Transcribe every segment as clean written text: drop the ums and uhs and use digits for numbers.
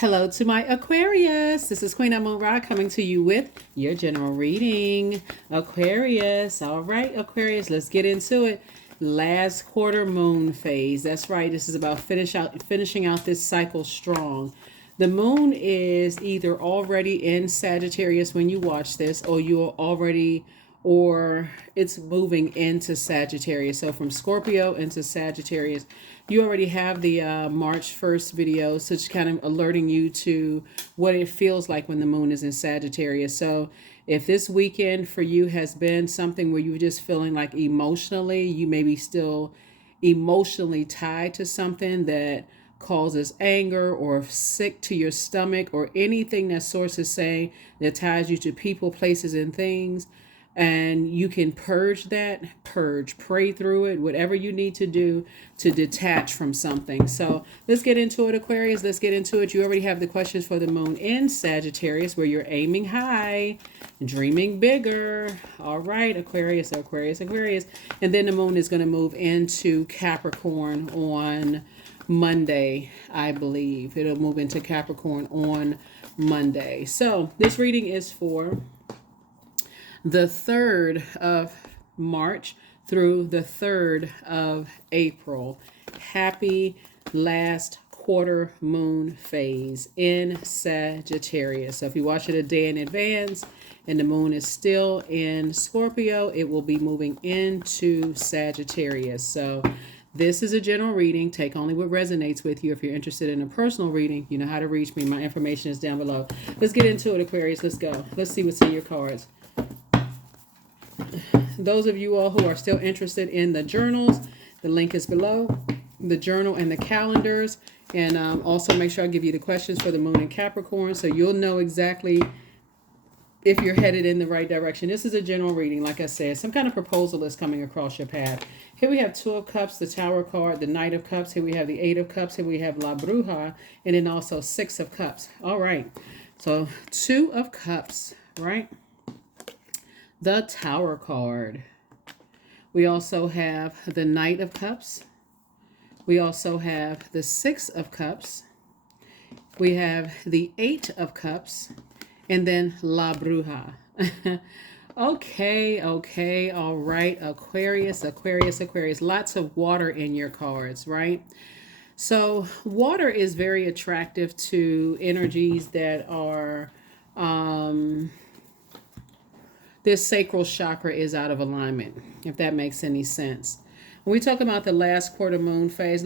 Hello to my Aquarius. This is Queen Amun Ra coming to you with your general reading. Aquarius. All right, Aquarius, let's get into it. Last quarter moon phase. That's right. This is about finishing out this cycle strong. The moon is either already in Sagittarius when you watch this, or it's moving into Sagittarius. So from Scorpio into Sagittarius, you already have the March 1st video, so it's kind of alerting you to what it feels like when the moon is in Sagittarius. So if this weekend for you has been something where you're just feeling like emotionally, you may be still emotionally tied to something that causes anger or sick to your stomach or anything that source is saying that ties you to people, places, and things, and you can pray through it, whatever you need to do to detach from something. So let's get into it, Aquarius. Let's get into it. You already have the questions for the moon in Sagittarius, where you're aiming high, dreaming bigger. All right, Aquarius. And then the moon is going to move into Capricorn on Monday, I believe. It'll move into Capricorn on Monday. So this reading is for the 3rd of March through the 3rd of April. Happy last quarter moon phase in Sagittarius. So if you watch it a day in advance and the moon is still in Scorpio, it will be moving into Sagittarius. So this is a general reading. Take only what resonates with you. If you're interested in a personal reading, you know how to reach me. My information is down below. Let's get into it, Aquarius. Let's go. Let's see what's in your cards. Those of you all who are still interested in the journals, the link is below, the journal and the calendars. And also make sure I give you the questions for the moon in Capricorn, so you'll know exactly if you're headed in the right direction. This is a general reading. Like I said, some kind of proposal is coming across your path. Here we have 2 of Cups, the Tower card, the Knight of Cups. Here we have the 8 of Cups. Here we have La Bruja, and then also 6 of Cups. All right. So 2 of Cups, right? The Tower card. We also have the Knight of Cups. We also have the 6 of Cups. We have the 8 of Cups. And then La Bruja. Okay. All right. Aquarius. Lots of water in your cards, right? So water is very attractive to energies that are... this sacral chakra is out of alignment, if that makes any sense. When we talk about the last quarter moon phase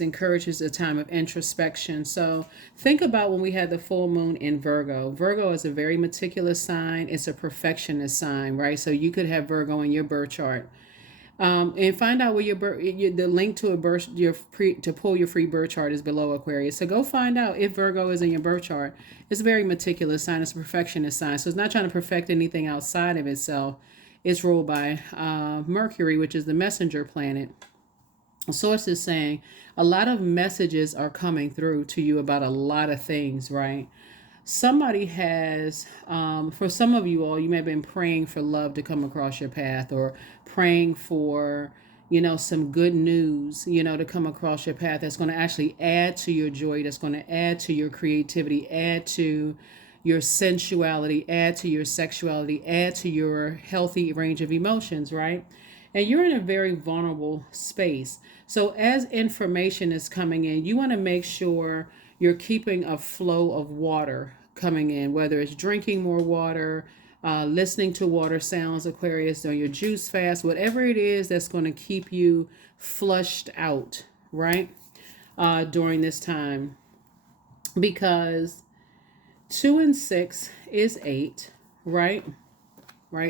encourages a time of introspection. So think about when we had the full moon in Virgo. Virgo is a very meticulous sign. It's a perfectionist sign, right? So you could have Virgo in your birth chart. And find out where the link to to pull your free birth chart is below, Aquarius. So go find out if Virgo is in your birth chart. It's a very meticulous sign. It's a perfectionist sign. So it's not trying to perfect anything outside of itself. It's ruled by Mercury, which is the messenger planet. The source is saying a lot of messages are coming through to you about a lot of things, right? Somebody has, for some of you all, you may have been praying for love to come across your path, or praying for, some good news, to come across your path that's going to actually add to your joy, that's going to add to your creativity, add to your sensuality, add to your sexuality, add to your healthy range of emotions, right? And you're in a very vulnerable space. So as information is coming in, you want to make sure you're keeping a flow of water coming in, whether it's drinking more water, listening to water sounds, Aquarius, or your juice fast, whatever it is that's going to keep you flushed out, right? During this time. Because 2 and 6 is 8, right?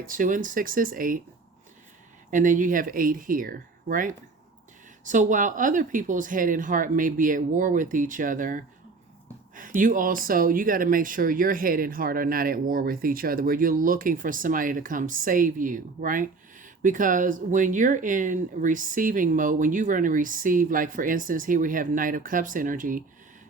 2 and 6 is 8. And then you have 8 here, right? So while other people's head and heart may be at war with each other, you got to make sure your head and heart are not at war with each other, where you're looking for somebody to come save you, right? Because when you're in receiving mode, when you want to receive, like for instance, here we have Knight of Cups energy,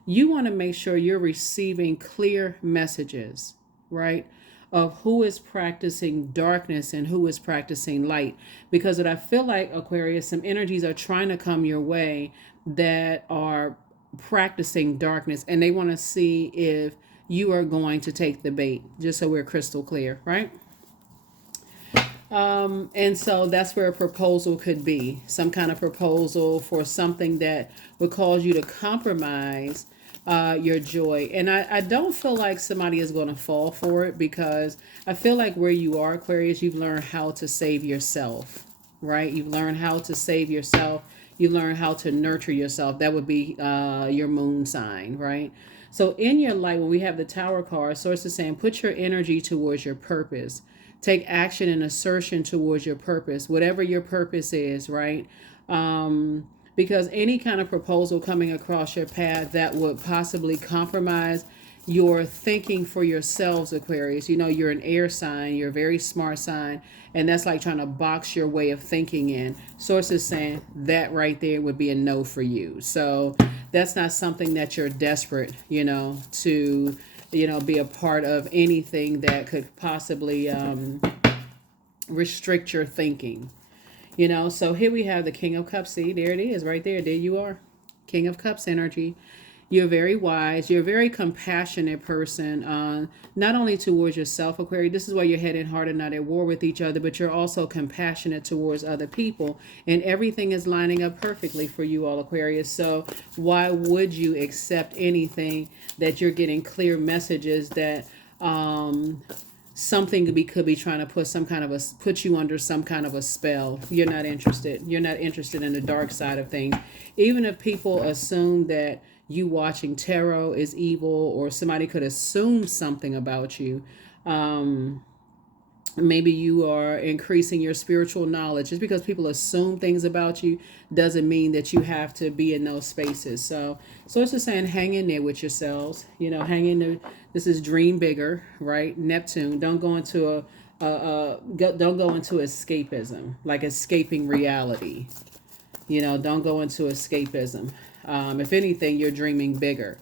you want to make sure you're receiving clear messages, right? Of who is practicing darkness and who is practicing light. Because what I feel like, Aquarius, some energies are trying to come your way that are practicing darkness, and they want to see if you are going to take the bait, just so we're crystal clear, right? And so that's where a proposal could be, some kind of proposal for something that would cause you to compromise your joy. And I don't feel like somebody is going to fall for it, because I feel like where you are, Aquarius, you've learned how to save yourself, right? You've learned how to save yourself. You learn how to nurture yourself. That would be your moon sign, right? So in your life, when we have the Tower card, Source is saying, put your energy towards your purpose. Take action and assertion towards your purpose, whatever your purpose is, right? Because any kind of proposal coming across your path that would possibly compromise your thinking for yourselves, Aquarius. You know, you're an air sign, you're a very smart sign, and that's like trying to box your way of thinking in. Source is saying that right there would be a no for you. So that's not something that you're desperate, to, be a part of anything that could possibly restrict your thinking. So here we have the King of Cups. See, there it is right there. There you are. King of Cups energy. You're very wise. You're a very compassionate person, not only towards yourself, Aquarius. This is why your head and heart are not at war with each other, but you're also compassionate towards other people. And everything is lining up perfectly for you all, Aquarius. So why would you accept anything that you're getting clear messages that something could be trying to put you under some kind of a spell? You're not interested. You're not interested in the dark side of things. Even if people assume that you watching tarot is evil, or somebody could assume something about you, maybe you are increasing your spiritual knowledge. Just because people assume things about you doesn't mean that you have to be in those spaces. So it's just saying, hang in there with yourselves. Hang in there. This is dream bigger, right? Neptune. Don't go into don't go into escapism, like escaping reality. Don't go into escapism. If anything, you're dreaming bigger.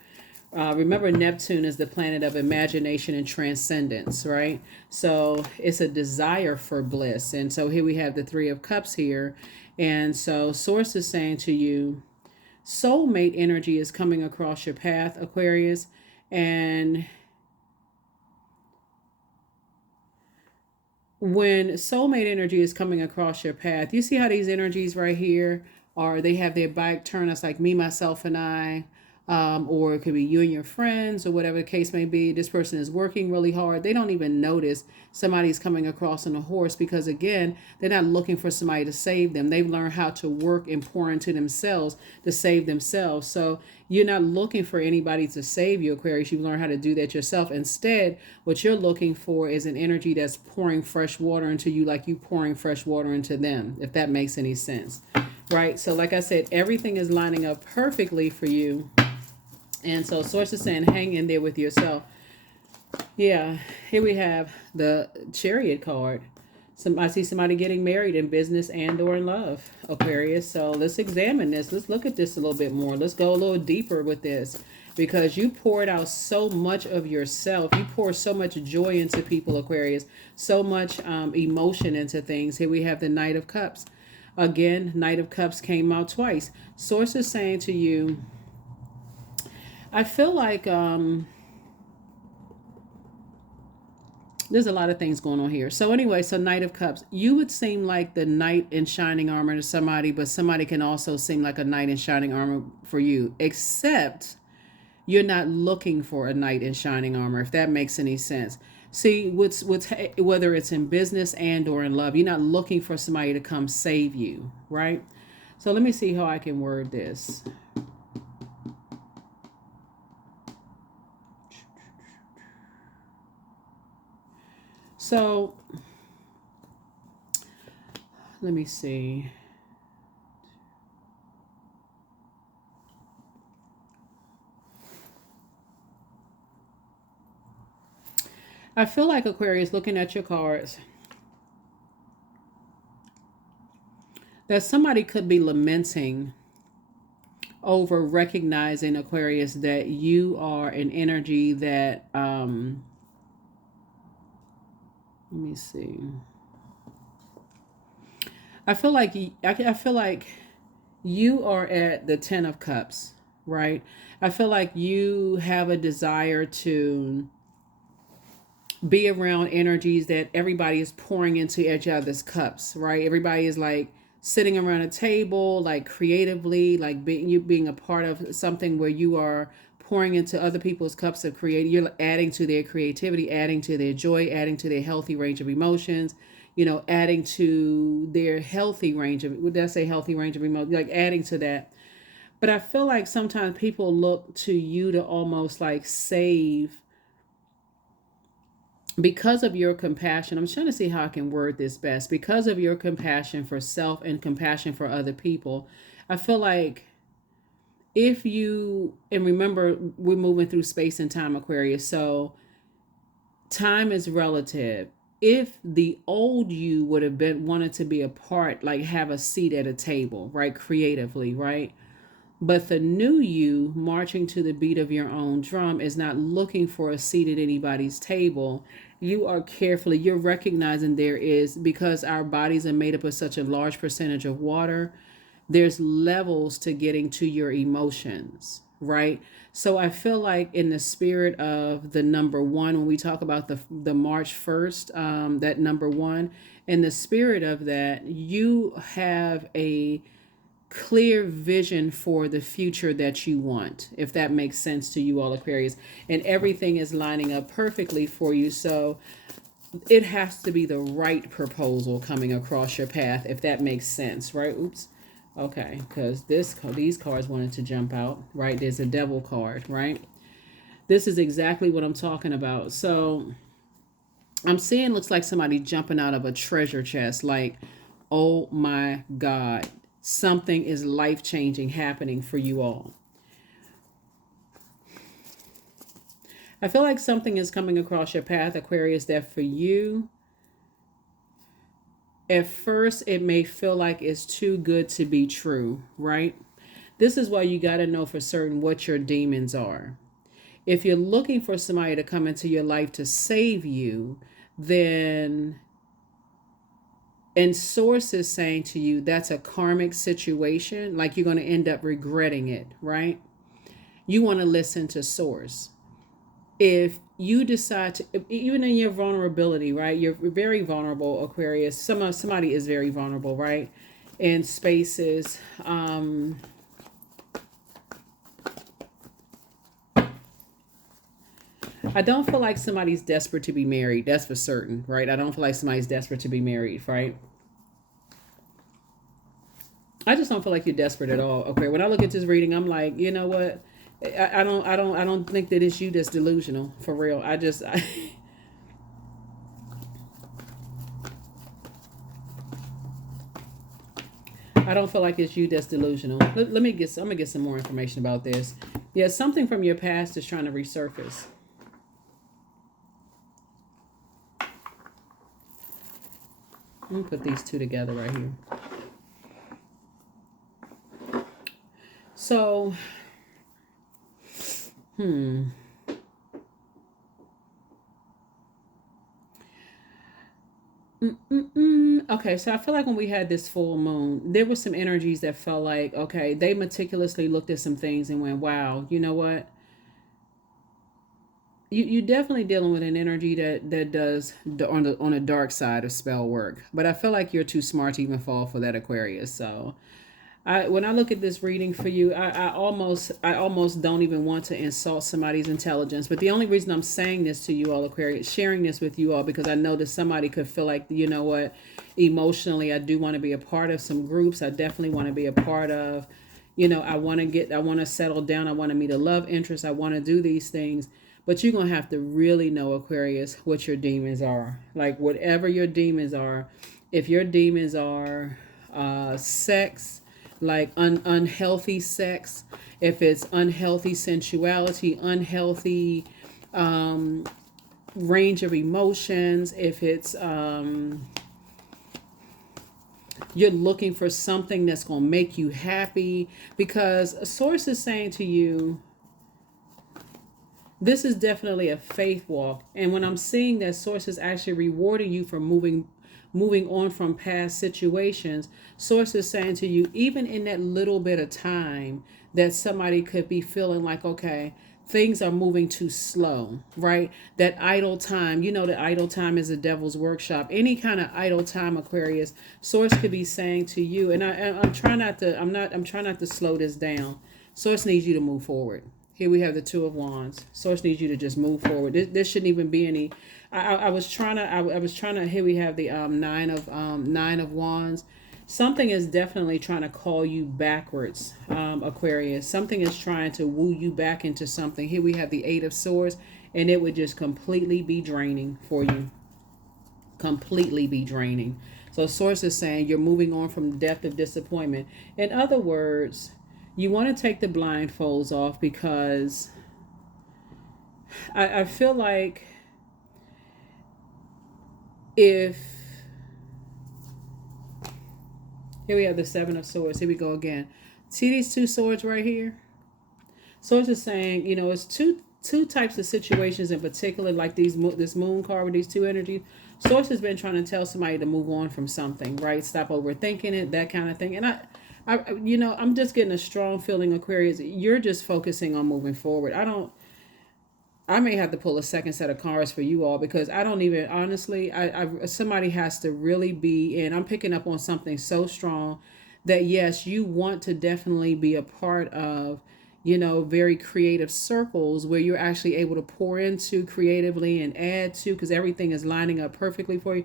Remember, Neptune is the planet of imagination and transcendence, right? So it's a desire for bliss. And so here we have the Three of Cups here. And so Source is saying to you, soulmate energy is coming across your path, Aquarius. And when soulmate energy is coming across your path, you see how these energies right here are, they have their back turned. It's like me, myself, and I. Or it could be you and your friends, or whatever the case may be. This person is working really hard. They don't even notice somebody's coming across on a horse, because again, they're not looking for somebody to save them. They've learned how to work and pour into themselves to save themselves. So you're not looking for anybody to save you, Aquarius. You've learned how to do that yourself. Instead, what you're looking for is an energy that's pouring fresh water into you, like you pouring fresh water into them, if that makes any sense. Right? So like I said, everything is lining up perfectly for you. And so Source is saying, hang in there with yourself. Yeah, here we have the Chariot card. I see somebody getting married in business and or in love, Aquarius. So let's examine this. Let's look at this a little bit more. Let's go a little deeper with this, because you poured out so much of yourself. You pour so much joy into people, Aquarius. So much emotion into things. Here we have the Knight of Cups. Again, Knight of Cups came out twice. Source is saying to you, I feel like there's a lot of things going on here. So anyway, so Knight of Cups, you would seem like the knight in shining armor to somebody, but somebody can also seem like a knight in shining armor for you, except you're not looking for a knight in shining armor, if that makes any sense. See, whether it's in business and or in love, you're not looking for somebody to come save you, right? So let me see how I can word this. So let me see. I feel like, Aquarius, looking at your cards, that somebody could be lamenting over recognizing, Aquarius, that you are an energy that let me see. I feel like you are at the Ten of Cups, right? I feel like you have a desire to be around energies that everybody is pouring into each other's cups, right? Everybody is like sitting around a table, like creatively, like being a part of something where you are pouring into other people's cups of creativity. You're adding to their creativity, adding to their joy, adding to their healthy range of emotions, adding to their healthy range of, would I say healthy range of emotions, like adding to that. But I feel like sometimes people look to you to almost like save, because of your compassion. I'm trying to see how I can word this best. Because of your compassion for self and compassion for other people, I feel like if you, and remember, we're moving through space and time, Aquarius, so time is relative. If the old you would have been wanted to be a part, like have a seat at a table, right, creatively, right, but the new you, marching to the beat of your own drum, is not looking for a seat at anybody's table. You are carefully, you're recognizing there is, because our bodies are made up of such a large percentage of water, there's levels to getting to your emotions, right? So I feel like in the spirit of the number one, when we talk about the March 1st, that number one, in the spirit of that, you have a clear vision for the future that you want, if that makes sense to you all, Aquarius, and everything is lining up perfectly for you. So it has to be the right proposal coming across your path, if that makes sense, right? Oops. Okay, because these cards wanted to jump out, right? There's a devil card, right? This is exactly what I'm talking about. So I'm seeing, looks like somebody jumping out of a treasure chest, like, oh my God, something is life-changing happening for you all. I feel like something is coming across your path, Aquarius, that for you, at first it may feel like it's too good to be true, right? This is why you got to know for certain what your demons are. If you're looking for somebody to come into your life to save you, then, and source is saying to you that's a karmic situation, like you're going to end up regretting it, right? You want to listen to source. If you decide to, even in your vulnerability, right? You're very vulnerable, Aquarius. Somebody is very vulnerable, right? In spaces. I don't feel like somebody's desperate to be married. That's for certain, right? I don't feel like somebody's desperate to be married, right? I just don't feel like you're desperate at all. Okay, when I look at this reading, I'm like, you know what? I don't think that it's you that's delusional, for real. I don't feel like it's you that's delusional. I'm gonna get some more information about this. Yeah, something from your past is trying to resurface. Let me put these two together right here. So, okay, so I feel like when we had this full moon, there were some energies that felt like, okay, they meticulously looked at some things and went, wow, you know what? You definitely dealing with an energy that does on the dark side of spell work. But I feel like you're too smart to even fall for that, Aquarius. So when I look at this reading for you, I almost don't even want to insult somebody's intelligence. But the only reason I'm saying this to you all, Aquarius, sharing this with you all, because I know that somebody could feel like, you know what, emotionally, I do want to be a part of some groups. I definitely want to be a part of, I want to settle down. I want to meet a love interest. I want to do these things. But you're going to have to really know, Aquarius, what your demons are. Like whatever your demons are, if your demons are sex, like unhealthy sex, if it's unhealthy sensuality, unhealthy range of emotions, if it's you're looking for something that's going to make you happy, because a source is saying to you, this is definitely a faith walk. And when I'm seeing that source is actually rewarding you for moving on from past situations, Source is saying to you, even in that little bit of time that somebody could be feeling like, okay, things are moving too slow, right? That idle time, you know, that idle time is a devil's workshop. Any kind of idle time, Aquarius, Source could be saying to you, and I'm trying not to, I'm trying not to slow this down. Source needs you to move forward. Here we have the Two of Wands. Source needs you to just move forward. This shouldn't even be any. I was trying to. I was trying to. Here we have the Nine of Wands. Something is definitely trying to call you backwards, Aquarius. Something is trying to woo you back into something. Here we have the Eight of Swords, and it would just completely be draining for you. Completely be draining. So Source is saying you're moving on from the depth of disappointment. In other words, you want to take the blindfolds off, because I feel like if, here we have the Seven of Swords. Here we go again. See these two swords right here? Swords is saying, you know, it's two types of situations in particular, like this moon card with these two energies. Source has been trying to tell somebody to move on from something, right? Stop overthinking it, that kind of thing. And I'm just getting a strong feeling, Aquarius, you're just focusing on moving forward. I may have to pull a second set of cards for you all, because I don't even, honestly, somebody has to really be in. I'm picking up on something so strong that, yes, you want to definitely be a part of, you know, very creative circles where you're actually able to pour into creatively and add to, because everything is lining up perfectly for you.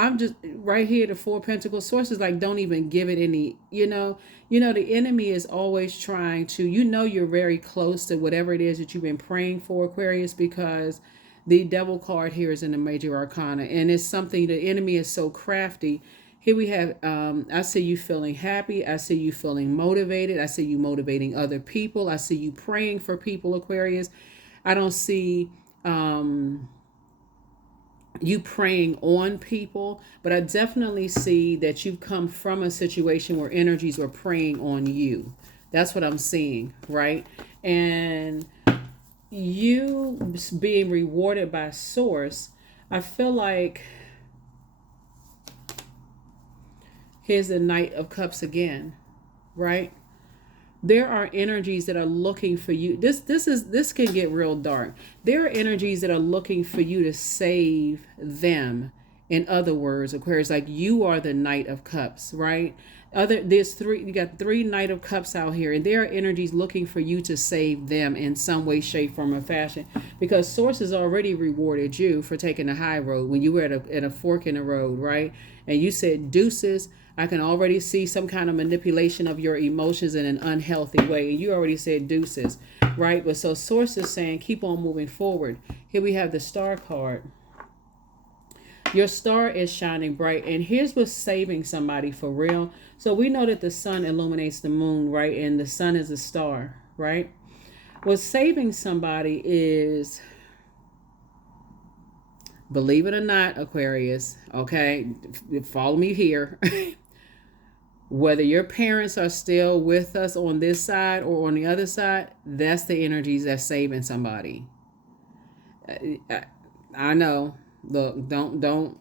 I'm just right here, the Four of Pentacles. Sources like, don't even give it any, the enemy is always trying to, you're very close to whatever it is that you've been praying for, Aquarius, because the Devil card here is in the Major Arcana, and it's something, the enemy is so crafty. Here we have, I see you feeling happy. I see you feeling motivated. I see you motivating other people. I see you praying for people, Aquarius. I don't see, you praying on people, but I definitely see that you've come from a situation where energies were praying on you. That's what I'm seeing, right? And you being rewarded by Source, I feel like, here's the Knight of Cups again, right? There are energies that are looking for you. This can get real dark. There are energies that are looking for you to save them. In other words, Aquarius, like, you are the Knight of Cups, right? You got three Knight of Cups out here, and there are energies looking for you to save them in some way, shape, form, or fashion. Because Source has already rewarded you for taking the high road when you were at a fork in the road, right? And you said, deuces. I can already see some kind of manipulation of your emotions in an unhealthy way. And you already said deuces, right? But so Source is saying, keep on moving forward. Here we have the Star card. Your star is shining bright. And here's what's saving somebody for real. So we know that the sun illuminates the moon, right? And the sun is a star, right? What's saving somebody is, believe it or not, Aquarius, okay? Follow me here. Whether your parents are still with us on this side or on the other side, that's the energies that's saving somebody. I know. Look, don't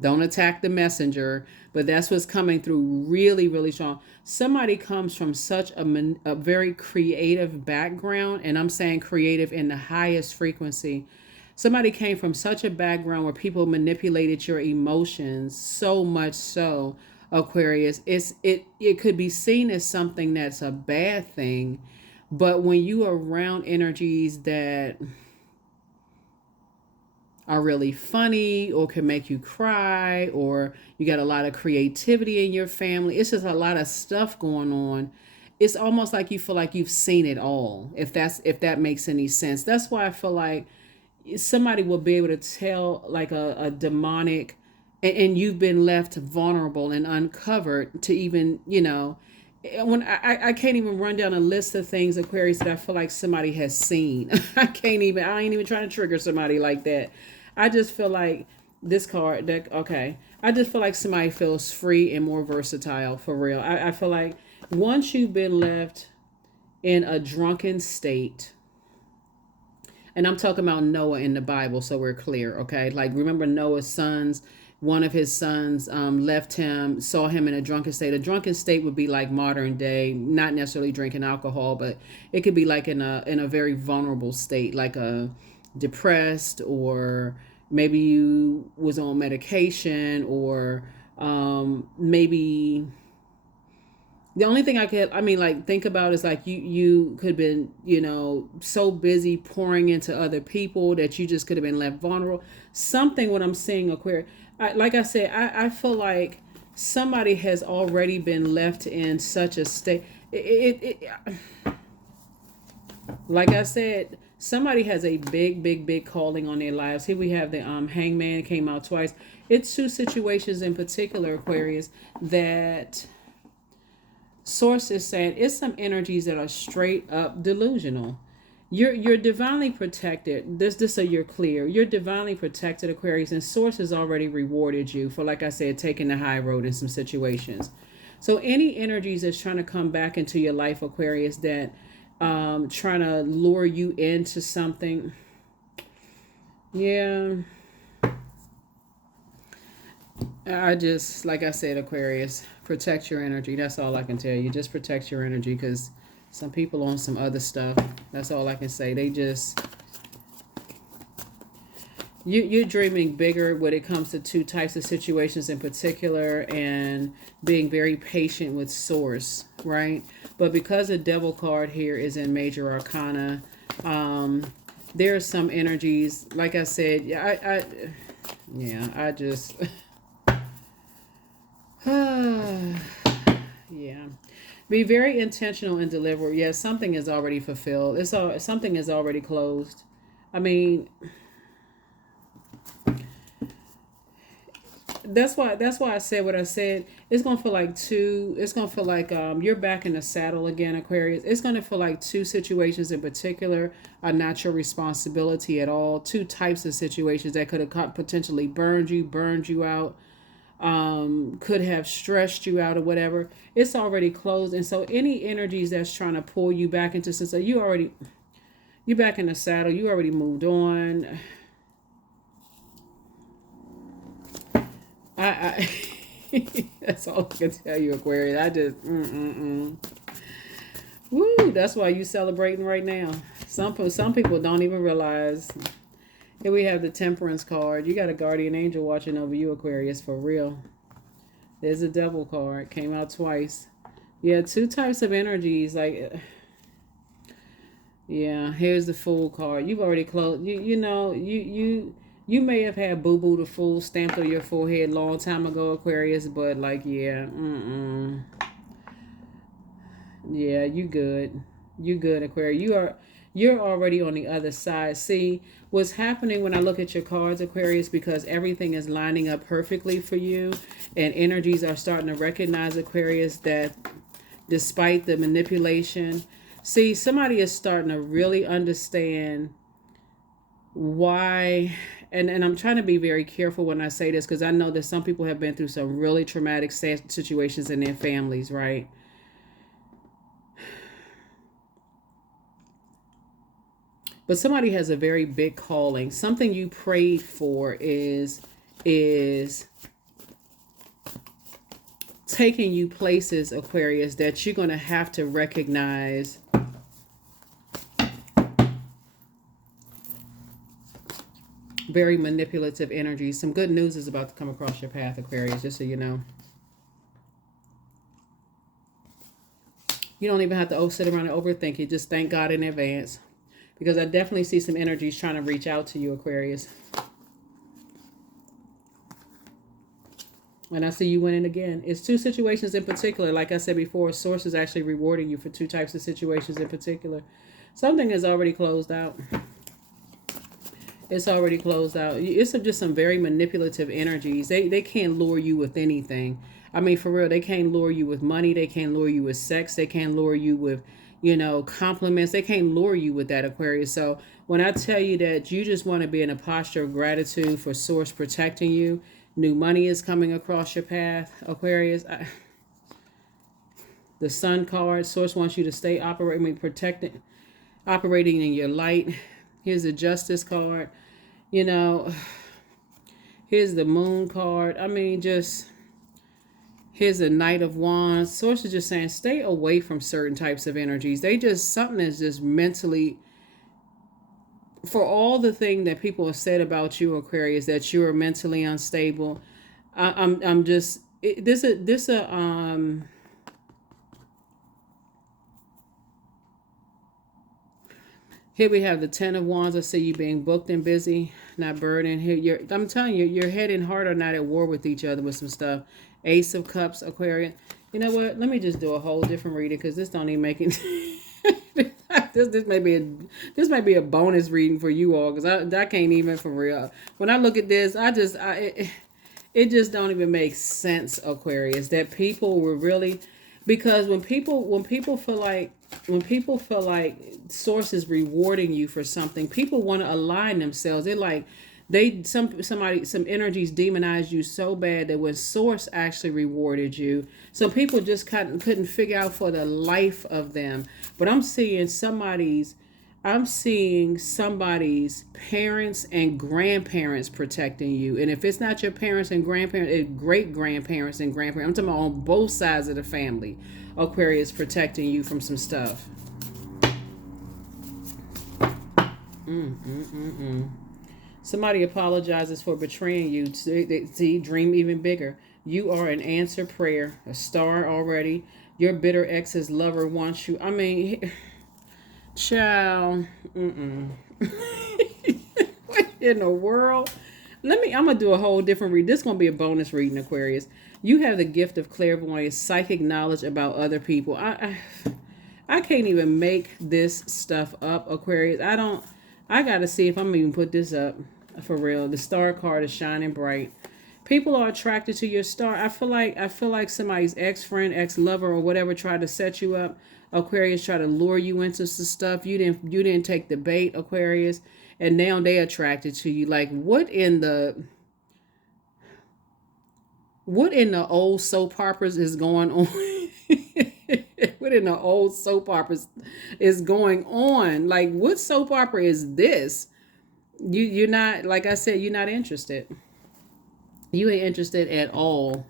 attack the messenger, but that's what's coming through really, really strong. Somebody comes from such a very creative background, and I'm saying creative in the highest frequency. Somebody came from such a background where people manipulated your emotions so much so, Aquarius. It could be seen as something that's a bad thing, but when you are around energies that are really funny or can make you cry, or you got a lot of creativity in your family, it's just a lot of stuff going on. It's almost like you feel like you've seen it all, if that makes any sense. That's why I feel like somebody will be able to tell like a demonic, and you've been left vulnerable and uncovered to even, when I can't even run down a list of things, Aquarius, that I feel like somebody has seen. I ain't even trying to trigger somebody like that. I just feel like this card deck, okay. I just feel like somebody feels free and more versatile for real. I feel like once you've been left in a drunken state, And I'm talking about Noah in the Bible, so we're clear, okay? Like, remember Noah's sons, one of his sons left him, saw him in a drunken state. A drunken state would be like modern day, not necessarily drinking alcohol, but it could be like in a very vulnerable state, like a depressed, or maybe you was on medication, or maybe the only thing I mean, like, think about is like you could have been, so busy pouring into other people that you just could have been left vulnerable. Something, what I'm seeing, Aquarius, like I said, I feel like somebody has already been left in such a state. Like I said, somebody has a big calling on their lives. Here we have the hangman, came out twice. It's two situations in particular, Aquarius, that Source is saying it's some energies that are straight up delusional. You're divinely protected. So you're clear. You're divinely protected, Aquarius, and Source has already rewarded you for, like I said, taking the high road in some situations. So any energies that's trying to come back into your life, Aquarius, that trying to lure you into something, yeah. I just, like I said, Aquarius, protect your energy. That's all I can tell you. Just protect your energy, because some people on some other stuff. That's all I can say. They just, you're dreaming bigger when it comes to two types of situations in particular, and being very patient with Source, right? But because the Devil card here is in Major Arcana, there are some energies, like I said, I just... Yeah. Be very intentional and deliberate. Yes, something is already fulfilled. Something is already closed. I mean, that's why I said what I said. It's gonna feel like you're back in the saddle again, Aquarius. It's gonna feel like two situations in particular are not your responsibility at all. Two types of situations that could have potentially burned you out, could have stressed you out or whatever. It's already closed. And so any energies that's trying to pull you back into, since you're back in the saddle, you already moved on. I that's all I can tell you, Aquarius. I just woo, that's why you celebrating right now. Some people don't even realize. Here we have the Temperance card. You got a guardian angel watching over you, Aquarius, for real. There's a Devil card. Came out twice. Yeah, two types of energies. Like, yeah, here's the Fool card. You've already closed. You may have had Boo Boo the Fool stamped on your forehead long time ago, Aquarius, but like, yeah, yeah, you good. You good, Aquarius. You're already on the other side. See, what's happening when I look at your cards, Aquarius, because everything is lining up perfectly for you, and energies are starting to recognize, Aquarius, that despite the manipulation, see, somebody is starting to really understand why, and I'm trying to be very careful when I say this, because I know that some people have been through some really traumatic situations in their families, right? But somebody has a very big calling. Something you prayed for is taking you places, Aquarius, that you're going to have to recognize very manipulative energy. Some good news is about to come across your path, Aquarius, just so you know. You don't even have to sit around and overthink it. Just thank God in advance. Because I definitely see some energies trying to reach out to you, Aquarius. And I see you winning again. It's two situations in particular. Like I said before, Source is actually rewarding you for two types of situations in particular. Something is already closed out. It's already closed out. It's just some very manipulative energies. They can't lure you with anything. I mean, for real, they can't lure you with money. They can't lure you with sex. They can't lure you with, compliments. They can't lure you with that, Aquarius. So when I tell you that you just want to be in a posture of gratitude for Source protecting you, new money is coming across your path, Aquarius. The Sun card, Source wants you to stay operating in your light. Here's the Justice card. You know, here's the Moon card. I mean, just here's the Knight of Wands. Source is just saying stay away from certain types of energies. They just, something is just mentally, for all the thing that people have said about you, Aquarius, that you are mentally unstable. I'm just here we have the Ten of Wands. I see you being booked and busy, not burdened. Here, I'm telling you, your head and heart are not at war with each other with some stuff. Ace of Cups, Aquarius. You know what? Let me just do a whole different reading because this don't even make it. this may be a bonus reading for you all because I can't even, for real. When I look at this, it just don't even make sense, Aquarius, that people were really, because when people feel like source is rewarding you for something, people want to align themselves. They're like, some energies demonize you so bad that when source actually rewarded you, some people just couldn't figure out for the life of them. But I'm seeing somebody's parents and grandparents protecting you. And if it's not your parents and grandparents, it's great grandparents and grandparents. I'm talking about on both sides of the family. Aquarius protecting you from some stuff. Somebody apologizes for betraying you. See, dream even bigger. You are an answered prayer, a star already. Your bitter ex's lover wants you. I mean, child. What in the world? I'm gonna do a whole different read. This is gonna be a bonus reading, Aquarius. You have the gift of clairvoyance, psychic knowledge about other people. I can't even make this stuff up, Aquarius. I gotta see if I'm even put this up for real. The star card is shining bright. People are attracted to your star. I feel like somebody's ex-friend, ex-lover, or whatever tried to set you up. Aquarius, try to lure you into some stuff. You didn't take the bait, Aquarius, and now they attracted to you. Like, what in the old soap operas is going on? What in the old soap operas is going on? Like, what soap opera is this? You're not, like I said, you're not interested. You ain't interested at all.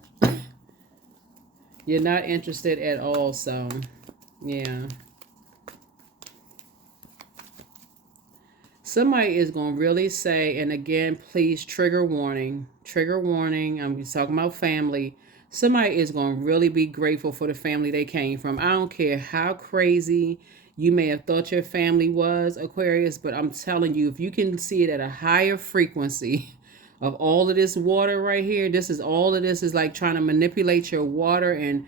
You're not interested at all, so yeah. Somebody is going to really say, and again, please, trigger warning, I'm talking about family. Somebody is going to really be grateful for the family they came from. I don't care how crazy you may have thought your family was, Aquarius, but I'm telling you, if you can see it at a higher frequency of all of this water right here, all of this is like trying to manipulate your water and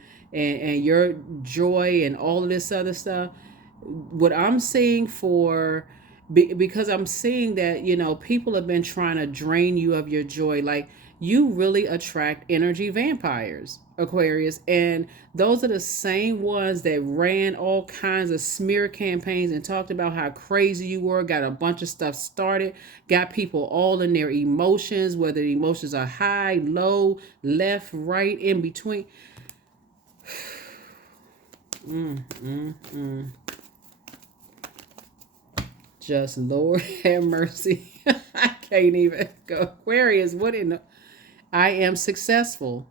your joy and all of this other stuff. What I'm seeing because I'm seeing that, people have been trying to drain you of your joy. Like, you really attract energy vampires, Aquarius. And those are the same ones that ran all kinds of smear campaigns and talked about how crazy you were, got a bunch of stuff started, got people all in their emotions, whether the emotions are high, low, left, right, in between. Just Lord have mercy. I can't even go. Aquarius, I am successful.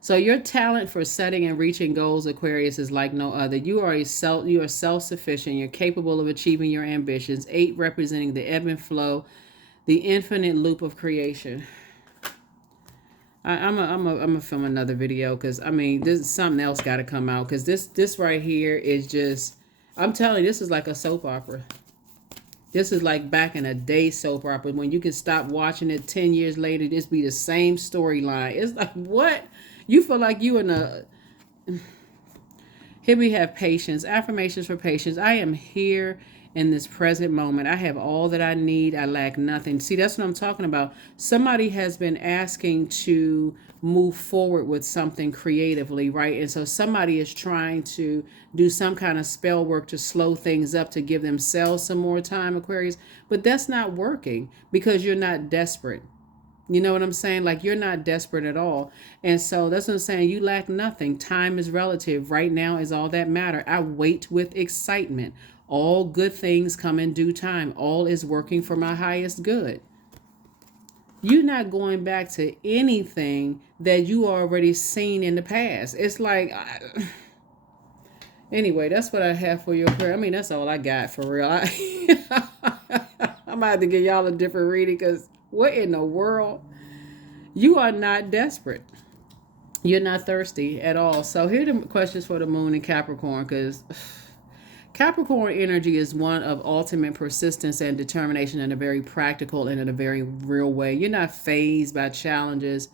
So your talent for setting and reaching goals, Aquarius, is like no other. You are self-sufficient. You're capable of achieving your ambitions. 8 representing the ebb and flow, the infinite loop of creation. I'm gonna film another video because this something else got to come out because this right here is just. I'm telling you, this is like a soap opera. This is like back in a day soap opera when you can stop watching it 10 years later. This be the same storyline. It's like, what? You feel like you in a... Here we have patience. Affirmations for patience. I am here in this present moment. I have all that I need. I lack nothing. See, that's what I'm talking about. Somebody has been asking to move forward with something creatively, right? And so somebody is trying to do some kind of spell work to slow things up, to give themselves some more time, Aquarius. But that's not working because you're not desperate. You know what I'm saying? Like you're not desperate at all. And so that's what I'm saying. You lack nothing. Time is relative. Right now is all that matter. I wait with excitement. All good things come in due time. All is working for my highest good. You're not going back to anything that you already seen in the past. It's like, anyway, that's what I have for your prayer. I mean, that's all I got for real. I'm about to give y'all a different reading because what in the world? You are not desperate. You're not thirsty at all. So here are the questions for the moon in Capricorn, because Capricorn energy is one of ultimate persistence and determination in a very practical and in a very real way. You're not phased by challenges.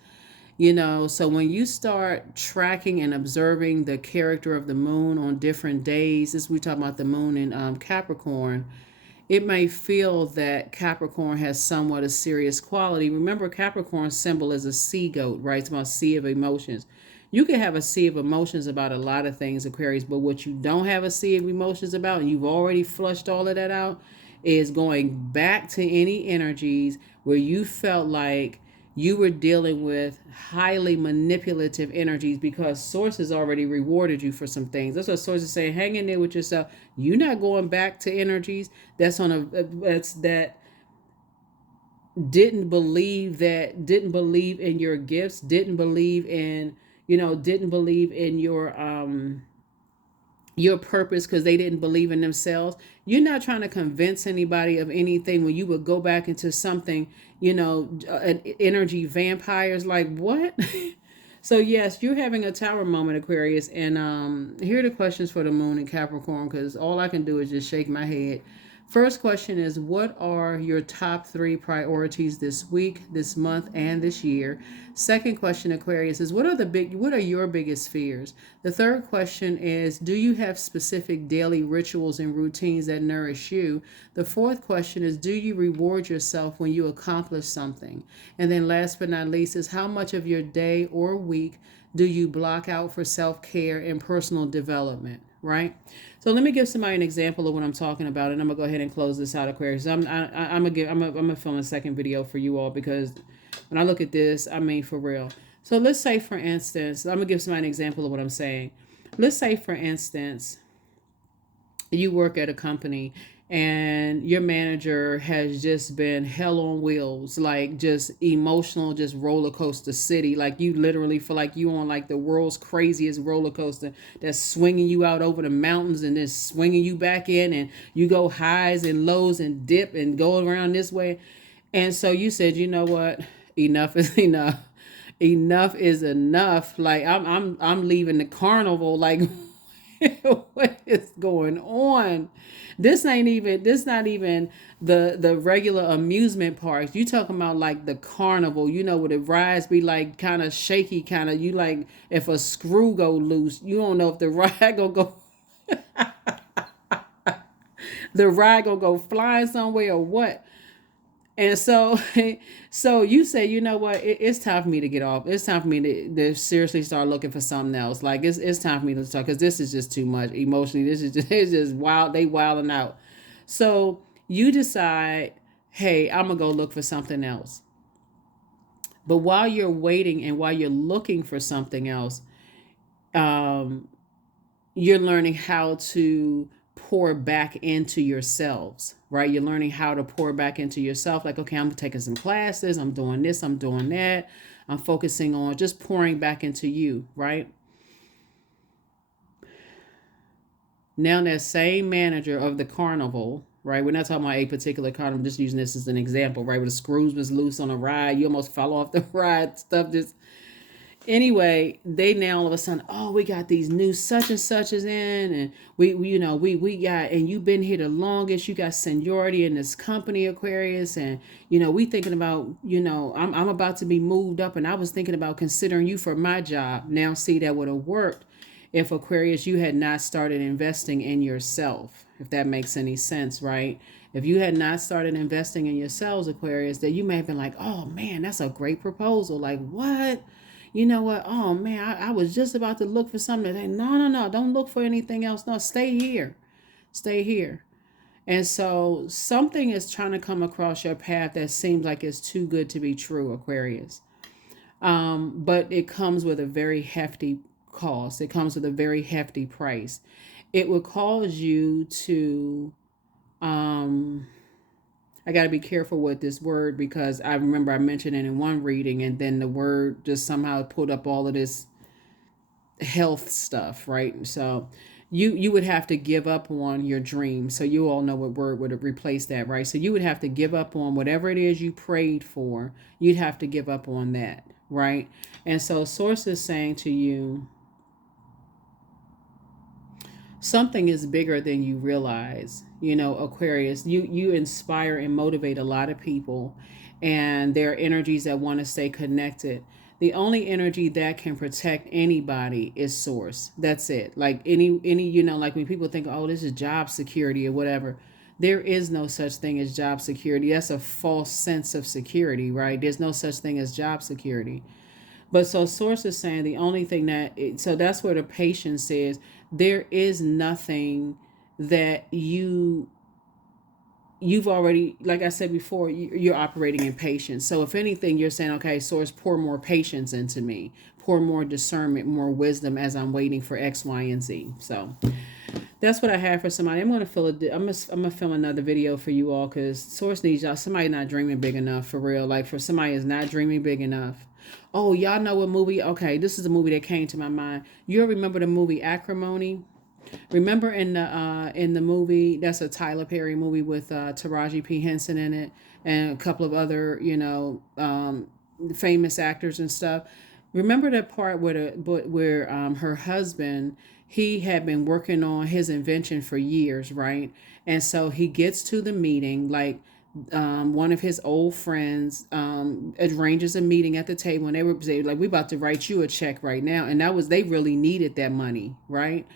So when you start tracking and observing the character of the moon on different days, this we talk about the moon in Capricorn, it may feel that Capricorn has somewhat a serious quality. Remember, Capricorn's symbol is a sea goat, right? It's about sea of emotions. You can have a sea of emotions about a lot of things, Aquarius, but what you don't have a sea of emotions about, and you've already flushed all of that out, is going back to any energies where you felt like you were dealing with highly manipulative energies because source has already rewarded you for some things. That's what source is saying. Hang in there with yourself. You're not going back to energies that didn't believe in your gifts, didn't believe in your purpose because they didn't believe in themselves. You're not trying to convince anybody of anything when you would go back into something, an energy vampires, like what? So yes, you're having a tower moment, Aquarius. And here are the questions for the moon in Capricorn, because all I can do is just shake my head. First question is, what are your top 3 priorities this week, this month, and this year? Second question, Aquarius, is what are your biggest fears? The third question is, do you have specific daily rituals and routines that nourish you? The fourth question is, do you reward yourself when you accomplish something? And then last but not least is, how much of your day or week do you block out for self-care and personal development, right? So let me give somebody an example of what I'm talking about, and I'm gonna go ahead and close this out, Aquarius. I'm gonna film a second video for you all, because when I look at this, I mean for real. So let's say, for instance, I'm gonna give somebody an example of what I'm saying. Let's say, for instance, you work at a company and your manager has just been hell on wheels, like just emotional, just roller coaster city. Like you literally feel like you on like the world's craziest roller coaster that's swinging you out over the mountains and then swinging you back in, and you go highs and lows and dip and go around this way. And so you said, you know what? Enough is enough. Enough is enough. Like I'm leaving the carnival. Like what is going on? This not even the regular amusement parks. You talking about like the carnival, where the rides be like kind of shaky, kind of, you like, if a screw go loose, you don't know if the ride gonna go the ride gonna go flying somewhere or what. And so, so you say, you know what? It's time for me to get off. It's time for me to seriously start looking for something else. Like it's time for me to start, because this is just too much emotionally. This is just, it's just wild. They wilding out. So you decide, hey, I'm gonna go look for something else. But while you're waiting and while you're looking for something else, um, you're learning how to pour back into yourselves, right? You're learning how to pour back into yourself. Like, okay, I'm taking some classes, I'm doing this, I'm doing that. I'm focusing on just pouring back into you, right? Now that same manager of the carnival, right? We're not talking about a particular carnival, I'm just using this as an example, right? Where the screws was loose on a ride, you almost fell off the ride, stuff just. Anyway, they now all of a sudden, oh, we got these new such and suches in, and we got, and you've been here the longest, you got seniority in this company, Aquarius, and we thinking about, I'm about to be moved up, and I was thinking about considering you for my job. Now see, that would have worked if, Aquarius, you had not started investing in yourself, if that makes any sense, right? If you had not started investing in yourselves, Aquarius, that you may have been like, oh man, that's a great proposal. Like, what? You know what? Oh man, I was just about to look for something. No, don't look for anything else. No, stay here. Stay here. And so something is trying to come across your path that seems like it's too good to be true, Aquarius. But it comes with a very hefty cost. It comes with a very hefty price. It would cause you to, um, I got to be careful with this word because I remember I mentioned it in one reading and then the word just somehow pulled up all of this health stuff, right? So you would have to give up on your dream. So you all know what word would replace that, right? So you would have to give up on whatever it is you prayed for. You'd have to give up on that, right? And so source is saying to you, something is bigger than you realize. You know, Aquarius, you inspire and motivate a lot of people, and there are energies that want to stay connected. The only energy that can protect anybody is source. That's it. Like any you know, like when people think, oh, this is job security or whatever, there is no such thing as job security. That's a false sense of security, right? There's no such thing as job security. But so source is saying the only thing so that's where the patience is. There is nothing that you've already, like I said before, you're operating in patience. So if anything, you're saying, okay, source, pour more patience into me, pour more discernment, more wisdom as I'm waiting for X, Y, and Z. So that's what I have for somebody. I'm gonna I'm gonna film another video for you all because source needs y'all. Somebody not dreaming big enough for real. Like for somebody is not dreaming big enough. Oh, y'all know what movie? Okay, this is a movie that came to my mind. You remember the movie Acrimony? Remember in the movie, that's a Tyler Perry movie with Taraji P Henson in it and a couple of other famous actors and stuff. Remember that part where her husband, he had been working on his invention for years, right? And so he gets to the meeting, like one of his old friends arranges a meeting at the table, and they were like, "We about to write you a check right now," and that was they really needed that money, right?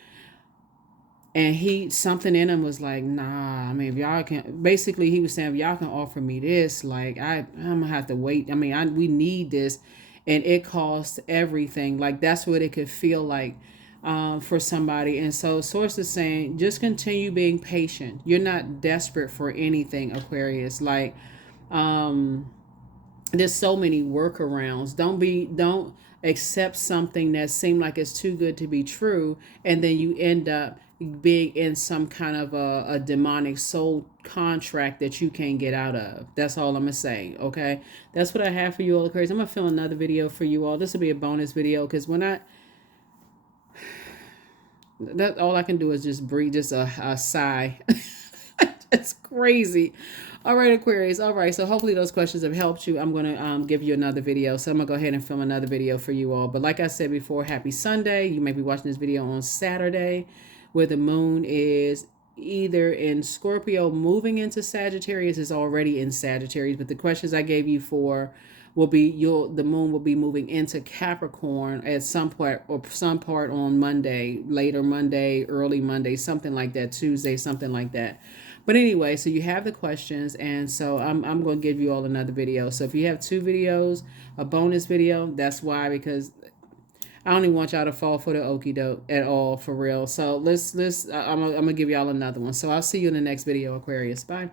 And he something in him was like, nah, I mean, if y'all can, basically he was saying, if y'all can offer me this, like I'm gonna have to wait. I mean, we need this, and it costs everything. Like that's what it could feel like for somebody. And so source is saying, just continue being patient. You're not desperate for anything, Aquarius. Like um there's so many workarounds. Don't accept something that seemed like it's too good to be true, and then you end up being in some kind of a demonic soul contract that you can't get out of. That's all I'm gonna say. Okay, that's what I have for you all, Aquarius. I'm gonna film another video for you all. This will be a bonus video because when I that all I can do is just breathe, just a sigh. It's crazy. All right, Aquarius. All right. So hopefully those questions have helped you. I'm going to give you another video. So I'm going to go ahead and film another video for you all. But like I said before, happy Sunday. You may be watching this video on Saturday where the moon is either in Scorpio moving into Sagittarius, is already in Sagittarius. But the questions I gave you for will be the moon will be moving into Capricorn at some point or some part on Monday, later Monday, early Monday, something like that, Tuesday, something like that. But anyway, so you have the questions, and so I'm going to give you all another video. So if you have two videos, a bonus video, that's why, because I don't even want y'all to fall for the okie doke at all, for real. So I'm gonna give y'all another one. So I'll see you in the next video, Aquarius. Bye.